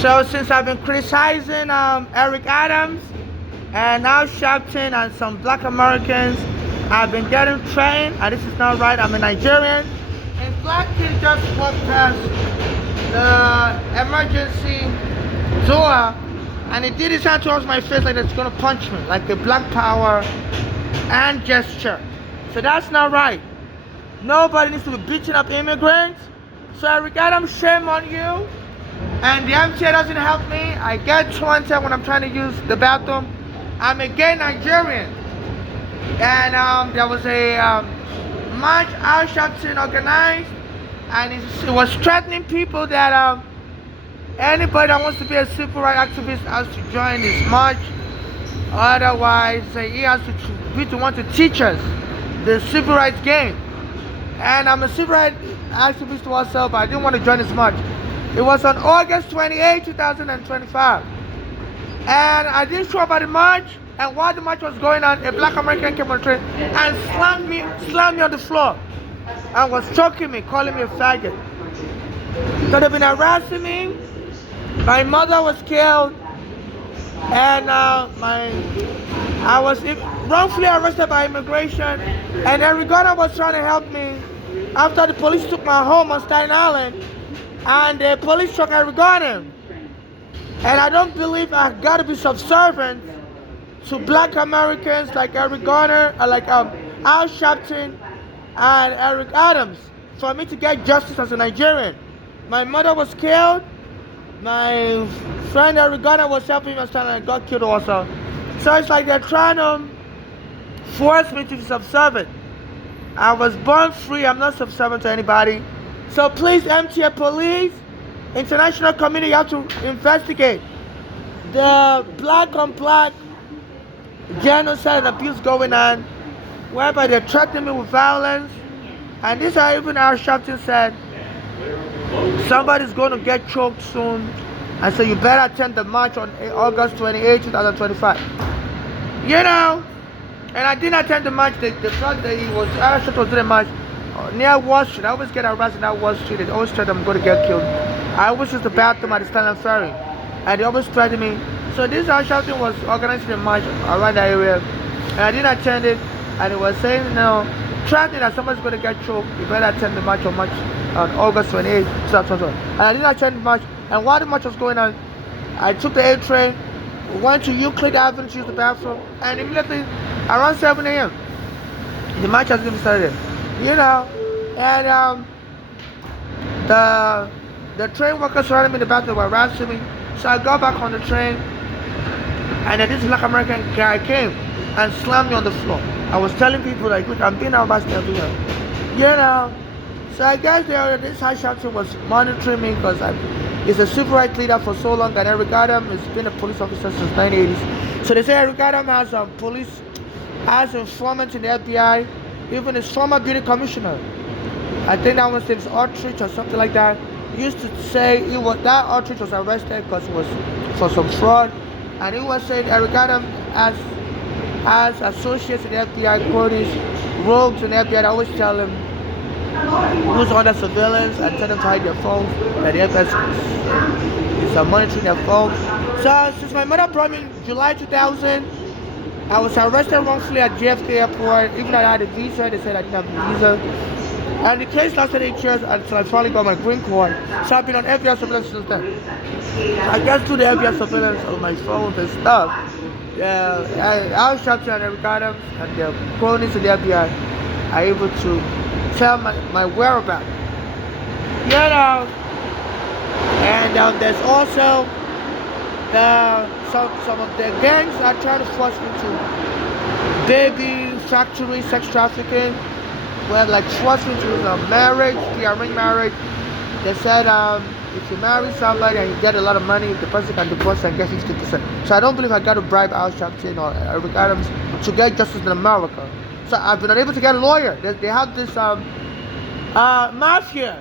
So since I've been criticizing Eric Adams and Al Sharpton and some black Americans, I've been getting trained, and this is not right. I'm a Nigerian. And black kid just walked past the emergency door, and he did his hand towards my face like it's gonna punch me, like a black power and gesture. So that's not right. Nobody needs to be beating up immigrants. So Eric Adams, shame on you. And the MTA doesn't help me. I get 20 when I'm trying to use the bathroom. I'm a gay Nigerian. And there was a march Al Sharpton organized, and it was threatening people that anybody that wants to be a civil rights activist has to join this march. Otherwise, he has to be the one to teach us the civil rights game. And I'm a civil rights activist myself, but I didn't want to join this march. It was on August 28, 2025. And I didn't show up at the march, and while the march was going on, a black American came on the train and slammed me on the floor and was choking me, calling me a faggot. So they've been harassing me. My mother was killed, and I was wrongfully arrested by immigration, and Eric Garner was trying to help me after the police took my home on Staten Island, and the police struck Eric Garner. And I don't believe I gotta be subservient to black Americans like Eric Garner, or like Al Sharpton and Eric Adams for me to get justice as a Nigerian. My mother was killed. My friend Eric Garner was helping me and got killed also. So it's like they're trying to force me to be subservient. I was born free. I'm not subservient to anybody. So please, MTA police, international community, you have to investigate the black on black genocide and abuse going on, whereby they're threatening me with violence. And this is how even Al Sharpton said, somebody's going to get choked soon, and so you better attend the march on August 28, 2025. You know, and I didn't attend the march. The fact that Al Sharpton was doing a march near Wall Street. I always get harassed in that Wall Street. They always threaten I'm going to get killed. I always use the bathroom at the Stanley Ferry, and they always threaten me. So this Al Sharpton was organizing a march around that area, and I didn't attend it. And it was saying, threatening that somebody's going to get choked. You better attend the march on August 28, 2021. And I didn't attend the march. And while the march was going on, I took the A train, went to Euclid Avenue to use the bathroom, and immediately around 7 a.m. the march has even started. You know, and the train workers surrounded me in the bathroom were harassing me. So I got back on the train, and then this black American guy came and slammed me on the floor. I was telling people like, look, I'm being harassed everywhere. You know, so I guess this Al Sharpton was monitoring me because he's a civil rights leader for so long, and Eric Adams has been a police officer since 1980s. So they say Eric Adams has informants in the FBI. Even his former beauty commissioner, I think that one's name is Aldrich or something like that, used to say that Aldrich was arrested because it was for some fraud, and he was saying Eric Adams as associates in the FBI, quotes rogues in the FBI. I always tell him who's under surveillance and tell them to hide their phones, that the FBI is monitoring their phones. So since my mother brought me in July 2000, I was arrested wrongfully at JFK Airport. Even though I had a visa, they said I didn't have a visa. And the case lasted 8 years until I finally got my green card. So I've been on FBI surveillance since then. I guess through the FBI surveillance of my phones and stuff, Al Sharpton and Eric Adams and their cronies in the FBI are able to tell my whereabouts. You know, and there's also some of the gangs are trying to force me to baby factory, sex trafficking, where like force me to marriage, the arranged marriage. They said if you marry somebody and you get a lot of money, the person can divorce and get 50%. So I don't believe I got to bribe Al Sharpton or Eric Adams to get justice in America. So I've been unable to get a lawyer. They have this mafia.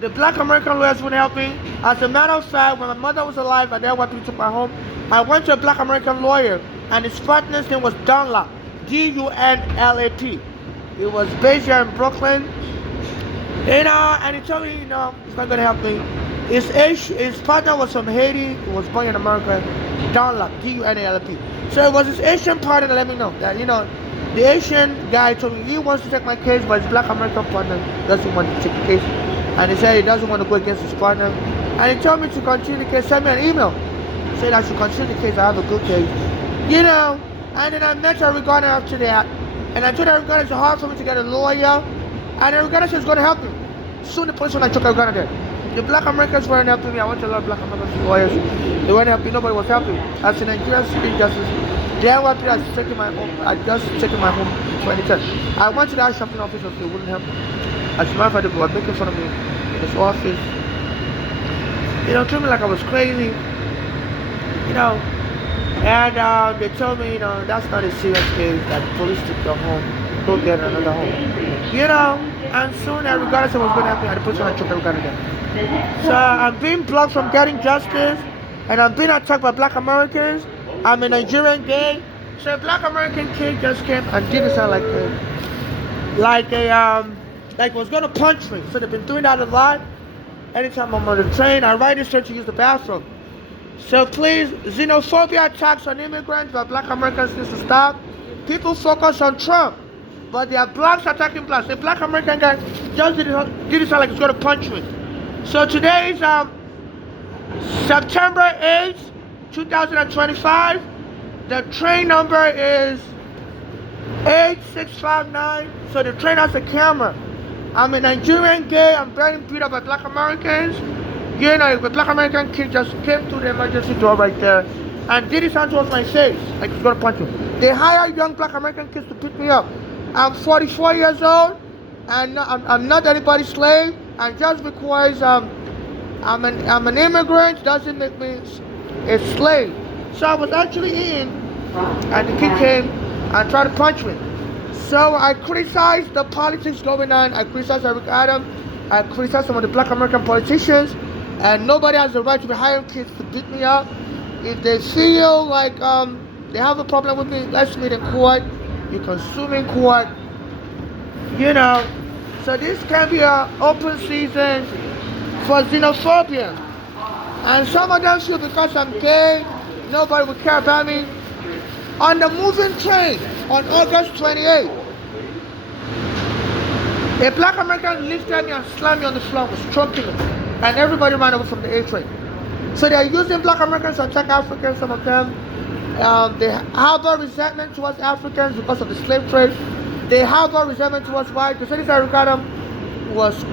The black American lawyers wouldn't help me. As a matter of fact, when my mother was alive and they wanted me to my home, I went to a black American lawyer, and his partner's name was Dunlap, D-U-N-L-A-P. He was based here in Brooklyn. And he told me, it's not going to help me. His partner was from Haiti. He was born in America. Dunlap, Dunlp. So it was his Asian partner that let me know that the Asian guy told me he wants to take my case, but his Black American partner doesn't want to take the case, and he said he doesn't want to go against his partner, and he told me to continue the case. Send me an email, saying I should continue the case. I have a good case, And then I met Eric Garner after that, and I told Eric Garner it's hard for me to get a lawyer, and Eric Garner said he's going to help me. Soon the police when I took Eric Garner there. The Black Americans weren't helping me. I went to a lot of Black American lawyers. They weren't helping. Nobody was helping. As a Nigerian civil justice, then after I taken my home. I just taken my home in 2010. I went to the shopping office and they wouldn't help me. As a matter of fact, they were making fun of me in his office. Treated me like I was crazy. And they told me, that's not a serious case. That the police took your home. Go get another home. And soon, regardless of what's going to happen, the police want to choke everybody again. So I'm being blocked from getting justice, and I'm being attacked by Black Americans. I'm a Nigerian gay. So a Black American kid just came and didn't sound like was gonna punch me. So they've been doing that a lot. Anytime I'm on the train, I ride this train to use the bathroom. So please, xenophobia attacks on immigrants by Black Americans needs to stop. People focus on Trump, but there are blacks attacking blacks. The Black American guy just didn't sound like he's gonna punch me. So today is September 8th, 2025. The train number is 8659. So the train has a camera. I'm a Nigerian gay. I'm being beat up by Black Americans. The Black American kid just came to the emergency door right there and did his hand towards my face like he's gonna punch me. They hire young Black American kids to pick me up. I'm 44 years old, and I'm not anybody's slave. And just because I'm an immigrant doesn't make me a slave. So I was actually in, and the kid came and tried to punch me. So I criticized the politics going on. I criticized Eric Adams. I criticized some of the Black American politicians. And nobody has the right to be hiring kids to beat me up. If they feel like they have a problem with me, let's meet in court. You can sue me in court. So this can be an open season for xenophobia. And some of them feel because I'm gay, nobody will care about me. On the moving train on August 28th, a Black American lifted me and slammed me on the floor, was choking me. And everybody ran over from the A train. So they're using Black Americans to attack Africans, some of them. They harbor resentment towards Africans because of the slave trade. They harbor resentment towards white. The Senator Eric Adams was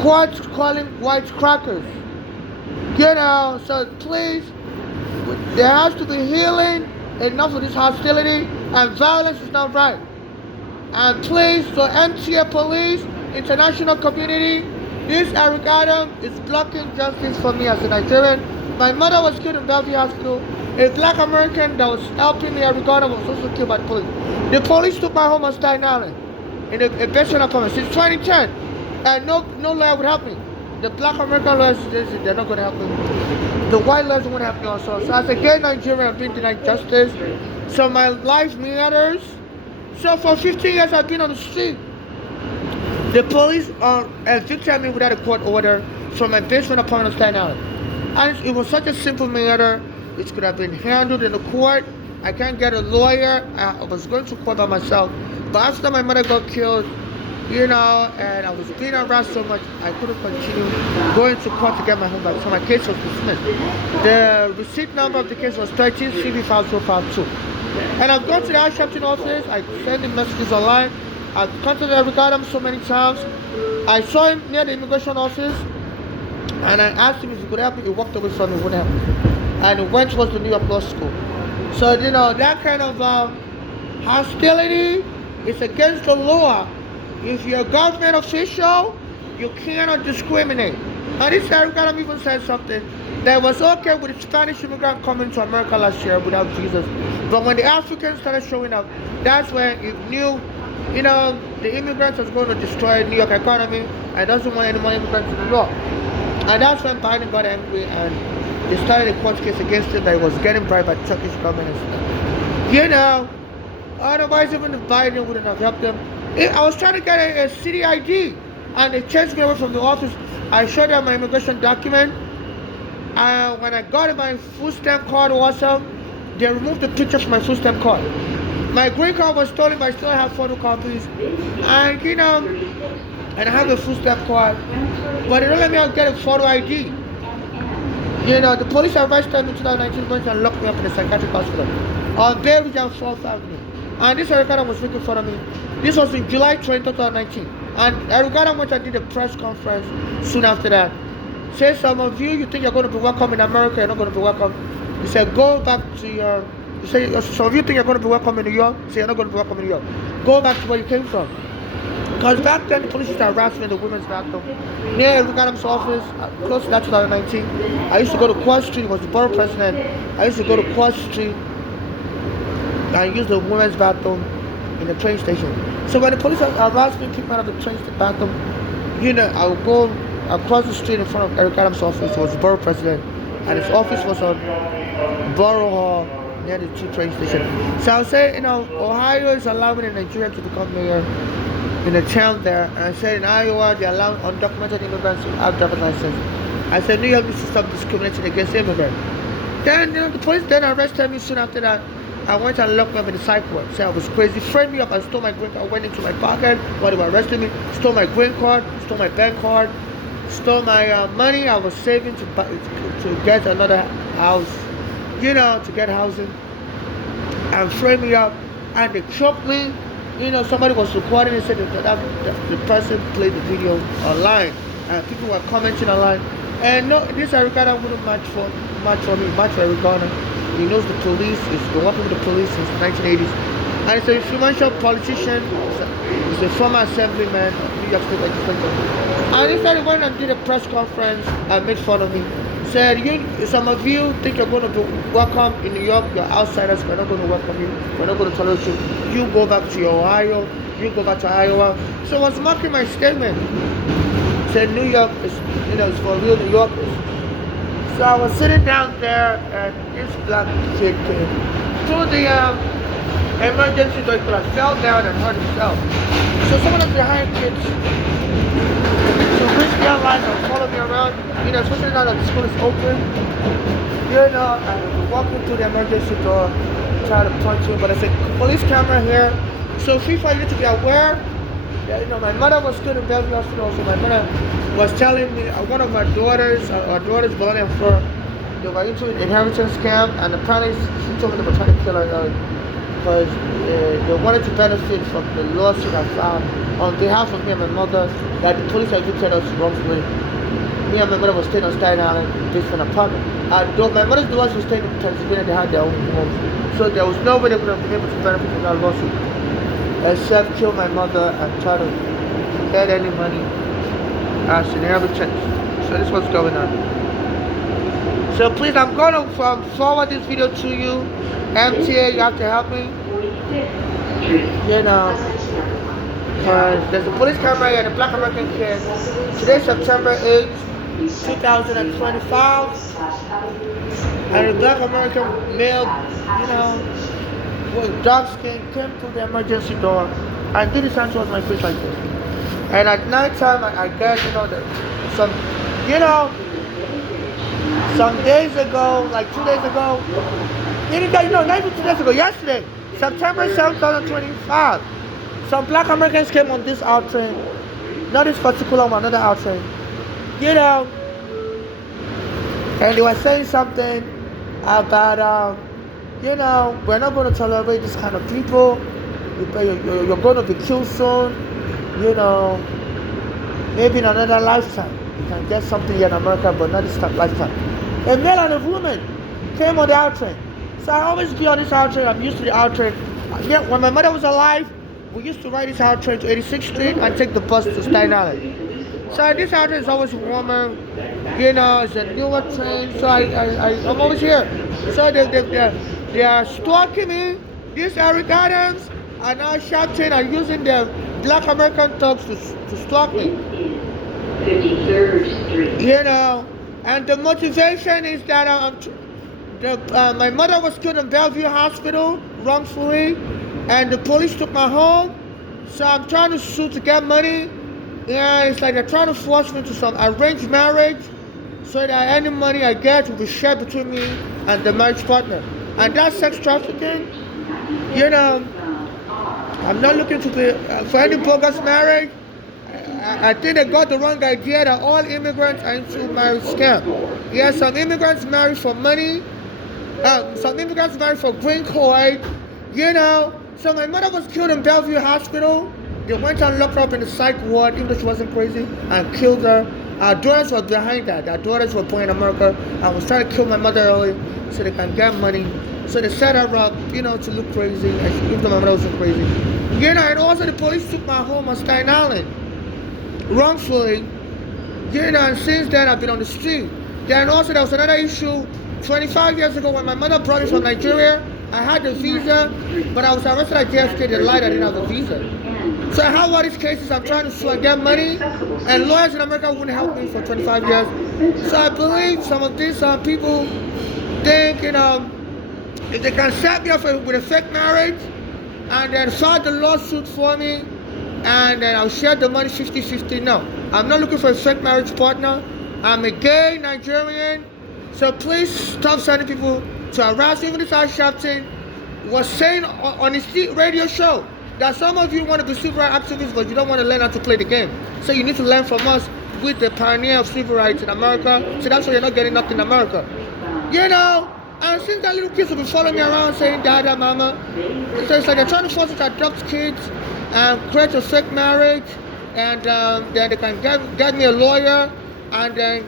quite calling whites crackers. So please, there has to be healing. Enough of this hostility, and violence is not right. And please, so MTA police, international community, this Eric Adams is blocking justice for me as a Nigerian. My mother was killed in Bellevue Hospital. A Black American that was helping me, Eric Adams, was also killed by the police. The police took my home on Staten Island in a basement apartment since 2010, and no lawyer would help me. The Black American lawyers, they're not going to help me. The white lawyers won't help me also. So as a gay Nigerian, I'm being denied justice. So my life matters. So for 15 years, I've been on the street. The police evicted me without a court order from my basement apartment on Staten Island. And it was such a simple matter. It could have been handled in the court. I can't get a lawyer. I was going to court by myself. But after my mother got killed, and I was being harassed so much, I couldn't continue going to court to get my home back. So my case was dismissed. The receipt number of the case was 13 CV5052. And I've gone to the Ashapton office. I sent him messages online. I've contacted Eric Adams so many times. I saw him near the immigration office, and I asked him if he could help me. He walked away from me, he wouldn't help me. And he went towards the New York Law School. So, that kind of hostility is against the law. If you're a government official, you cannot discriminate. And this Eric Adams even said something that was okay with the Spanish immigrant coming to America last year without visas. But when the Africans started showing up, that's when he knew, the immigrants was going to destroy New York economy and doesn't want any more immigrants in New York. And that's when Biden got angry and they started a court case against him that he was getting bribed by the Turkish government and stuff. Otherwise even if Biden wouldn't have helped him. I was trying to get a city ID and they chased me away from the office. I showed them my immigration document. When I got my food stamp card also, they removed the picture from my food stamp card. My green card was stolen, but I still have photocopies. And and I have a food stamp card, but they don't let me out get a photo ID. The police arrested me in 2019 going and locked me up in a psychiatric hospital on Bay Ridge and 4th Avenue. And this Eric Adams was making fun of me. This was in July 20, 2019. And Eric Adams went and did a press conference soon after that. Say some of you think you're going to be welcome in America, you're not going to be welcome. He said, go back to your... He said, some of you think you're going to be welcome in New York, say you're not going to be welcome in New York. Go back to where you came from. Because back then, the police used to harass me in the women's bathroom. Near Eric Adams' office, close to that 2019. I used to go to Quad Street, he was the borough president. I used to go to Quad Street and use the women's bathroom in the train station. So when the police harassed me, kicked me out of the train bathroom, I would go across the street in front of Eric Adams' office. He was the borough president. And his office was on Borough Hall near the 2 train station. So I would say, Ohio is allowing a Nigerian to become mayor in a town there. And I said in Iowa, they allow undocumented immigrants to have driver's license. I said New York needs to stop discriminating against immigrants. Then the police then arrested me soon after that. I went and locked me up in the psych ward. Said I was crazy. Framed me up and stole my green card. Went into my pocket while they were arresting me. Stole my green card. Stole my bank card. Stole my money I was saving to get another house. To get housing. And framed me up. And they choked me. Somebody was recording and said that the person played the video online. And people were commenting online. And no, this Eric Adams wouldn't match for me, match for Eric Adams. He knows the police, he's been working with the police since the 1980s. And he's a influential politician, he's a former assemblyman of New York State Legislature. And he started went and did a press conference and made fun of me. Said, some of you think you're going to be welcome in New York, you're outsiders, we're not going to welcome you, we're not going to tolerate you. You go back to your Ohio, you go back to Iowa. So I was mocking my statement. Said New York is, it's for real New Yorkers. So I was sitting down there and this black kid came through the emergency door. He fell down and hurt himself. So some of the behind kids reached me online and followed me around, especially now that the school is open, and we're walking through the emergency door, trying to punch him, but I said, police camera here. So FIFA, you need to be aware. My mother was still in Bellevue Hospital, so my mother was telling me one of my daughters, belonging for, they were into an inheritance scam, and apparently she told me they were trying to kill her because they wanted to benefit from the lawsuit I filed on behalf of me and my mother that the police evicted us wrongfully. Me and my mother were staying on Staten Island basement apartment. My mother's daughters were staying in Pennsylvania, they had their own homes, so there was no way they would have been able to benefit from that lawsuit except kill my mother and try to get any money as inheritance. So this is what's going on. So please, I'm going to forward this video to you. MTA, you have to help me. Because there's a police camera here and a black American kid. Today's September 8th, 2025. And a black American male, with dark skin, came through the emergency door and did his hand towards my face like this. And at night time, I guess, some days ago, like 2 days ago, not even 2 days ago, yesterday, September 7th, 2025, some black Americans came on this out train, not this particular one, another out train, and they were saying something about, we're not going to tolerate this kind of people. You're going to be killed soon. Maybe in another lifetime. You can get something here in America, but not this lifetime. A male and a woman came on the out train. So I always be on this out train. I'm used to the out train. When my mother was alive, we used to ride this out train to 86th Street and take the bus to Staten Island. So this out train is always warmer. It's a newer train. So I'm always here. So they are stalking me. This Eric Adams are now shouting and using their black American thugs to stalk me. 53rd Street. And the motivation is that my mother was killed in Bellevue Hospital wrongfully, and the police took my home. So I'm trying to sue to get money Yeah, it's like they're trying to force me into some arranged marriage so that any money I get will be shared between me and the marriage partner. And that's sex trafficking. You know, I'm not looking to be for any bogus marriage. I think they got the wrong idea that all immigrants are into marriage scam. Yes, some immigrants marry for money. Some immigrants marry for green card. You know, so my mother was killed in Bellevue Hospital. They went and locked her up in the psych ward, even though she wasn't crazy, and killed her. Our daughters were behind that. Our daughters were born in America and was trying to kill my mother early so they can get money. So they set her up, you know, to look crazy, and she even though my mother was crazy. You know, and also the police took my home on Staten Island wrongfully. You know, and since then I've been on the street. Then also there was another issue 25 years ago when my mother brought me from Nigeria. I had the visa, but I was arrested at JFK. They lied I didn't have a visa. So I have all these cases. I'm trying to sue and get money, and lawyers in America wouldn't help me for 25 years. So I believe some of these people think, you know, if they can set me up with a fake marriage and then file the lawsuit for me, and then I'll share the money 50-50. No, I'm not looking for a fake marriage partner. I'm a gay Nigerian. So please stop sending people to harass. Even this Sharpton was saying on his radio show that some of you want to be civil rights activists, but you don't want to learn how to play the game. So you need to learn from us with the pioneer of civil rights in America. So that's why you're not getting nothing in America. You know, and since that little kids have been following me around saying dada, mama, so it's like they're trying to force us to adopt kids and create a fake marriage, and then they can get me a lawyer and then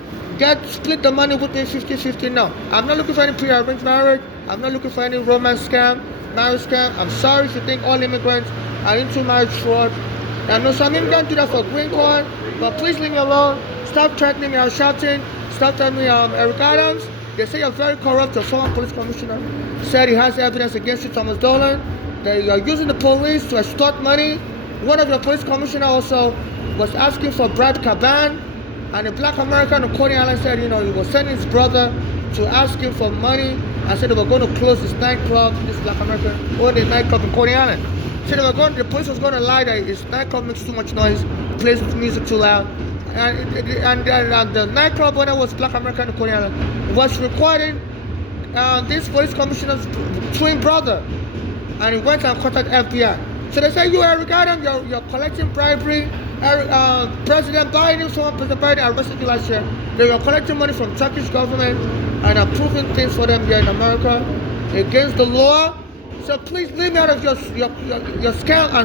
split the money with me 50-50. No, I'm not looking for any pre-arranged marriage. I'm not looking for any romance scam, marriage scam. I'm sorry if you think all immigrants are into marriage fraud. I know some immigrants do that for green card, but please leave me alone. Stop threatening me. I'm shouting. Stop telling me Eric Adams. They say you're very corrupt. Your former police commissioner said he has evidence against you, Thomas Dolan. That you are using the police to extort money. One of your police commissioners also was asking for Brad Caban. And a black American on Coney Island said, you know, he was sending his brother to ask him for money and said they were going to close his nightclub, this black American, or the nightclub in Coney Island. So the police was going to lie that his nightclub makes too much noise, plays music too loud. And the nightclub owner was black American in Coney Island, was recording this police commissioner's twin brother. And he went and contacted FBI. So they say, you Eric Adams, you're collecting bribery. President Biden, former President Biden arrested you last year. They were collecting money from Turkish government and approving things for them here in America against the law. So please leave me out of your scam.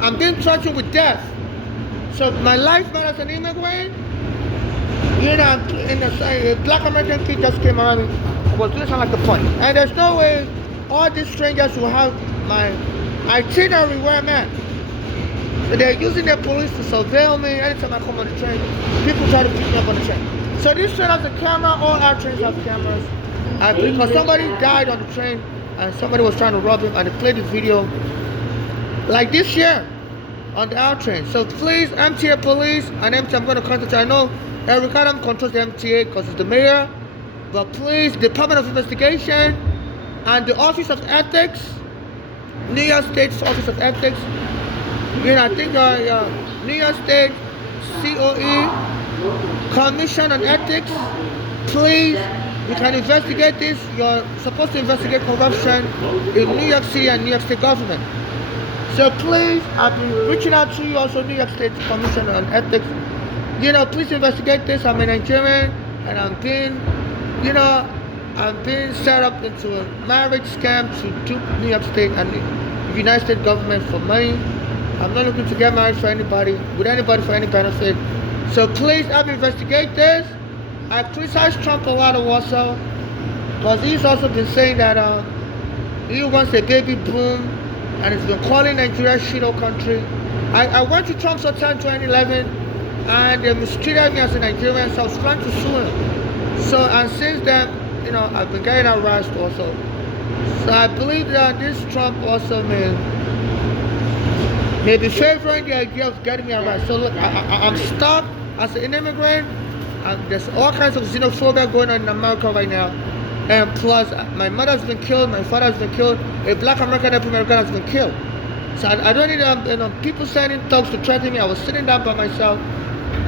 I'm being threatened with death. So my life matters as an immigrant. You know, a black American kid just came around and was doing something like the point. And there's no way all these strangers will have my itinerary where I'm at. So they're using their police to surveil me anytime I come on the train. People try to pick me up on the train. So this train has a camera. All our trains have cameras. Because somebody died on the train and somebody was trying to rob him, and they played the video like this year on the R train. So please, MTA police and MTA, I'm going to contact you. I know Eric Adams controls the MTA because he's the mayor. But please, Department of Investigation and the Office of Ethics, New York State's Office of Ethics, you know, I think New York State COE, Commission on Ethics, please, you can investigate this. You're supposed to investigate corruption in New York City and New York State government. So please, I've been reaching out to you also, New York State Commission on Ethics. You know, please investigate this. I'm a Nigerian and I'm being set up into a marriage scam to dupe New York State and the United States government for money. I'm not looking to get married for anybody, with anybody for any benefit. So please help me investigate this. I criticize Trump a lot of also, because he's also been saying that he wants a baby boom, and he's been calling Nigeria shithole country. I went to Trump's hotel in 2011, and they mistreated me as a Nigerian, so I was trying to sue him. So, and since then, you know, I've been getting harassed also. So I believe that this Trump also may be favoring the idea of getting me arrested. So look, I'm stuck as an immigrant, and there's all kinds of xenophobia going on in America right now. And plus, my mother has been killed, my father has been killed, a black American has been killed. So I don't need people sending thugs to threaten me. I was sitting down by myself.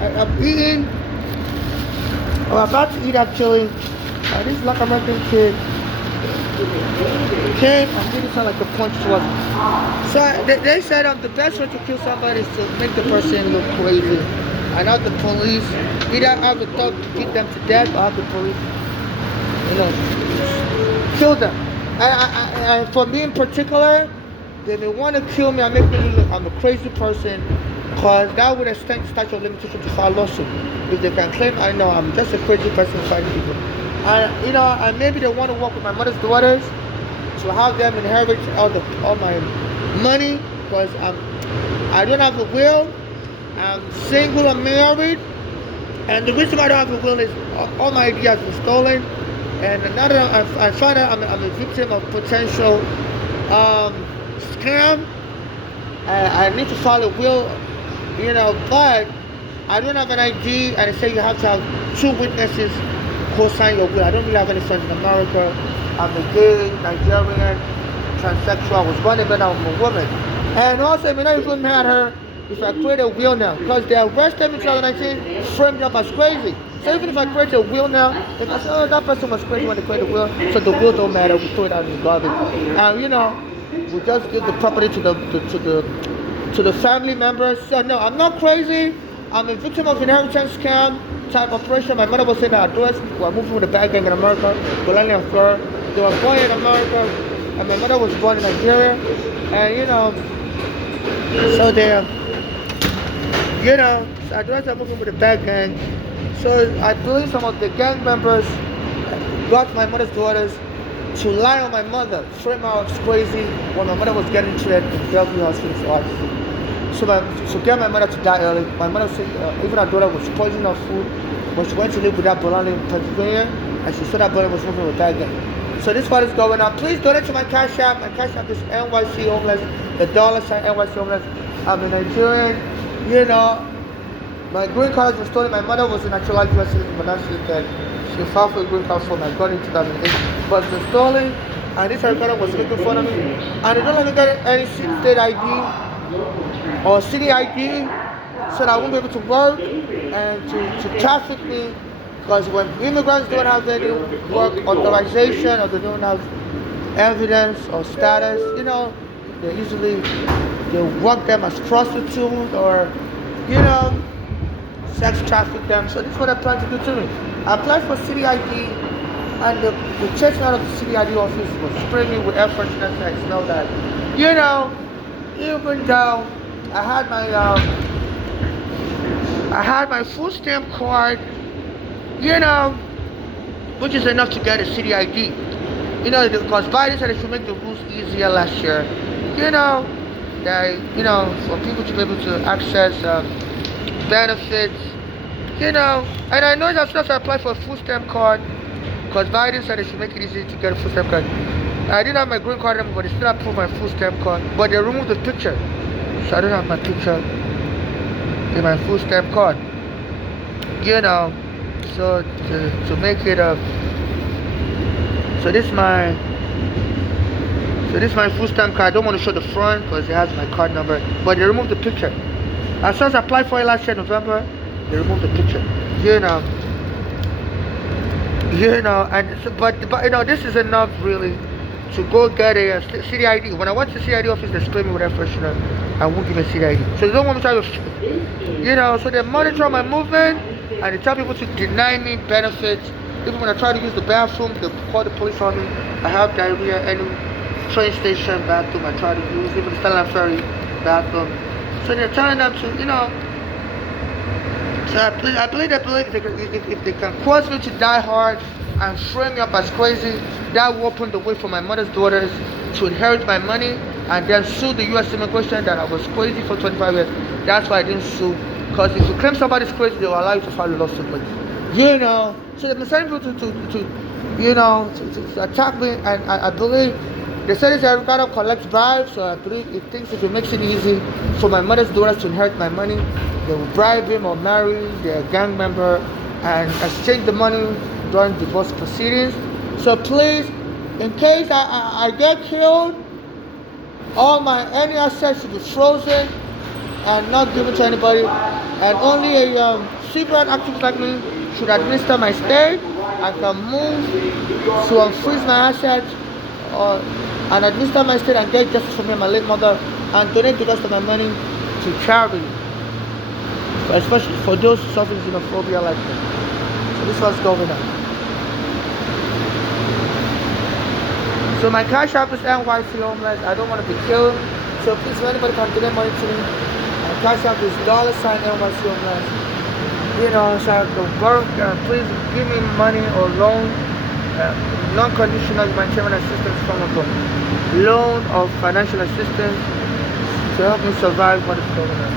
I'm eating. I'm about to eat actually. This Black American kid came and didn't sound like a punch to us. So they said the best way to kill somebody is to make the person look crazy. And have the police either have the thug beat them to death or have the police, kill them. And for me in particular, they may want to kill me and make me look I'm a crazy person, because that would extend the statute of limitation to file lawsuit. If they can claim I know I'm just a crazy person fighting people. And maybe they want to work with my mother's daughters to have them inherit all my money, because I don't have a will. I'm single and married, and the reason why I don't have a will is all my ideas were stolen. And another, I find out I'm a victim of potential scam. I need to file a will, but I don't have an ID, and they say you have to have 2 witnesses co-sign your will. I don't really have any friends in America. I'm a gay, Nigerian, transsexual. I was born in Ghana, I'm a woman. And also, if you're not even mad at her, if I create a will now, because they arrested me in 2019, framed me up as crazy. So even if I create a will now, if I say, oh, that person was crazy when they created a will, so the will don't matter, we throw it out in the garbage. And we just give the property to the family members. So no, I'm not crazy. I'm a victim of inheritance scam type operation. My mother was saying that our daughters were moving with a bad gang in America, Bolani and Fleur. They were born in America, and my mother was born in Nigeria. And so they so our daughters are moving with a bad gang. So I believe some of the gang members got my mother's daughters to lie on my mother, frame her as crazy when my mother was getting treated in Bellevue Hospital for autism. So get my mother to die early. My mother said even her daughter was poisoning her food when she went to live with that Bolani in Pennsylvania, and she saw that brother was moving with that gang. So this is what is going on. Please donate to my Cash App. My Cash App is NYC Homeless, the $sign NYC Homeless. I'm a Nigerian. My green card was stolen. My mother was a naturalized US citizen, but now she's dead. She filed for a green card for me. I got it in 2008. But it's stolen, and this recorder was making fun of me. And they don't let me get any state ID or city ID, so that I won't be able to work and to traffic me. Because when immigrants don't have any work authorization or they don't have evidence or status, they work them as prostitutes or, sex traffic them. So this is what they're trying to do to me. I applied for city ID, and the chairman of the city ID office was spraying me with air freshener, and I smelled that. Even though I had my food stamp card, which is enough to get a city ID. Because Biden said it should make the rules easier last year. For people to be able to access benefits, and I know that as I applied for a food stamp card, because Biden said it should make it easy to get a food stamp card. I didn't have my green card number, but they still approved my food stamp card, but they removed the picture, so I don't have my picture in my food stamp card. So to make it so this is my food stamp card. I don't want to show the front because it has my card number, but they removed the picture. As soon as I applied for it last year, November, they removed the picture. And so, but this is enough really to go get a city ID. When I went to the city ID office, they sprayed me with air freshener and won't give me a city ID. So they don't want me to so they monitor my movement and they tell people to deny me benefits. Even when I try to use the bathroom, they call the police on me. I have diarrhea, any train station bathroom I try to use, even the Stanley Ferry bathroom. So they're telling them to, so I believe if they can cause me to die hard and frame me up as crazy, that will open the way for my mother's daughters to inherit my money and then sue the U.S. immigration that I was crazy for 25 years. That's why I didn't sue. Because if you claim somebody's crazy, they will allow you to file a lawsuit. So they've been sending people to attack me, and I believe they said this Ricardo collects bribes, so I believe it thinks if it makes it easy for my mother's daughters to inherit my money, they will bribe him or marry their gang member and exchange the money during divorce proceedings. So please, in case I get killed, All my any assets should be frozen and not given to anybody, and only a secret activist like me should administer my estate. I can move to unfreeze my assets or and administer my estate and get justice for me and my late mother and donate the rest of my money to charity, especially for those suffering xenophobia like me. So this was going on. So my cash app is NYC homeless. I don't want to be killed. So please, if anybody can donate money to me, my cash app is $NYC homeless. So I can work. Please give me money or loan, non-conditional humanitarian assistance form of loan or financial assistance to help me survive what is going on.